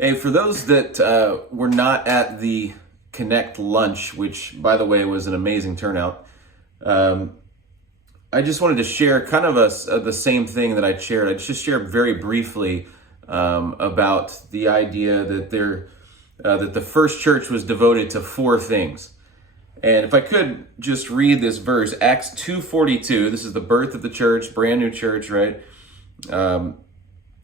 Hey, for those that were not at the Connect lunch, which, by the way, was an amazing turnout, I just wanted to share kind of the same thing that I shared. I just shared very briefly about the idea that that the first church was devoted to four things. And if I could just read this verse, Acts 2:42. This is the birth of the church, brand new church, right?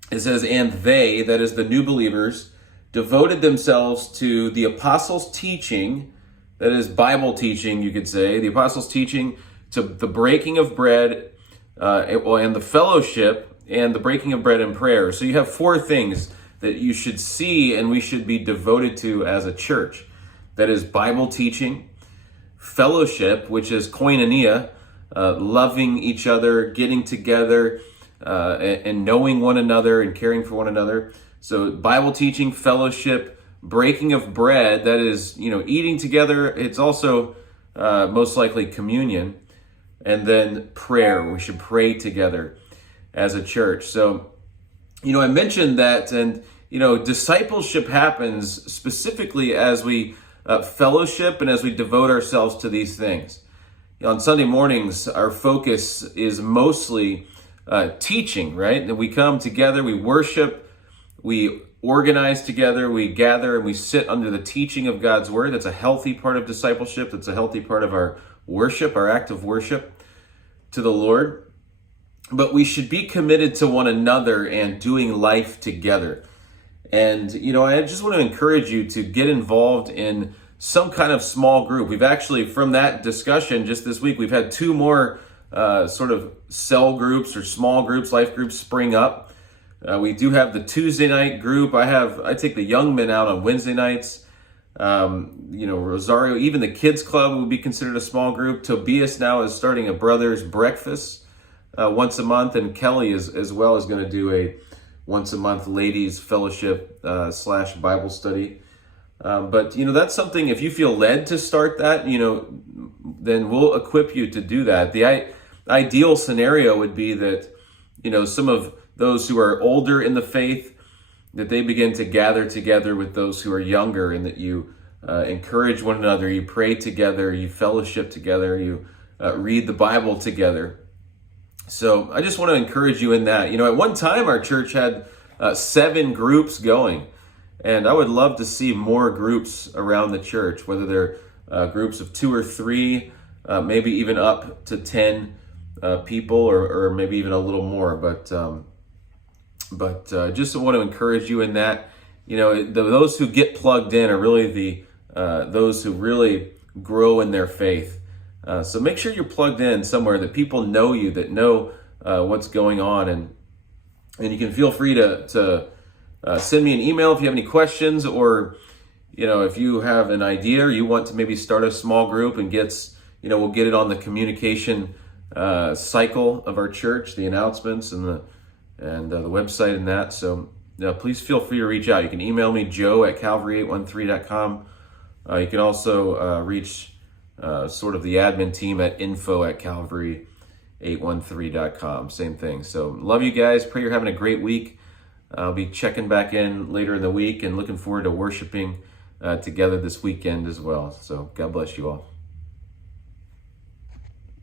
It says, "And they," that is the new believers, "devoted themselves to the apostles' teaching," that is Bible teaching, you could say, the apostles' teaching, to the breaking of bread, and the fellowship, and the breaking of bread and prayer. So you have four things that you should see and we should be devoted to as a church. That is Bible teaching, fellowship, which is koinonia, loving each other, getting together, and knowing one another and caring for one another. So Bible teaching, fellowship, breaking of bread, that is, eating together. It's also most likely communion. And then prayer. We should pray together as a church. So, I mentioned that, and, discipleship happens specifically as we fellowship and as we devote ourselves to these things. On Sunday mornings, our focus is mostly teaching, right? And we come together, we worship, we organize together, we gather, and we sit under the teaching of God's word. That's a healthy part of discipleship. That's a healthy part of our worship, our act of worship to the Lord. But we should be committed to one another and doing life together. And, I just want to encourage you to get involved in some kind of small group. We've actually, from that discussion just this week, we've had two more sort of cell groups or small groups, life groups spring up. We do have the Tuesday night group. I take the young men out on Wednesday nights. Rosario, even the kids club would be considered a small group. Tobias now is starting a brothers breakfast once a month, and Kelly as well is going to do a once a month ladies fellowship / Bible study. But that's something, if you feel led to start that, then we'll equip you to do that. The ideal scenario would be that, some of those who are older in the faith, that they begin to gather together with those who are younger, and that you encourage one another, you pray together, you fellowship together, you read the Bible together. So I just want to encourage you in that. At one time our church had 7 groups going, and I would love to see more groups around the church, whether they're groups of 2 or 3, maybe even up to 10 people, or maybe even a little more. But just want to encourage you in that. Those who get plugged in are really those who really grow in their faith. So make sure you're plugged in somewhere that people know you, that know what's going on, and you can feel free to send me an email if you have any questions, or if you have an idea or you want to maybe start a small group and we'll get it on the communication cycle of our church, the announcements and the website and that. So please feel free to reach out. You can email me, joe@calvary813.com. You can also reach sort of the admin team at info@calvary813.com. Same thing. So love you guys. Pray you're having a great week. I'll be checking back in later in the week and looking forward to worshiping together this weekend as well. So God bless you all.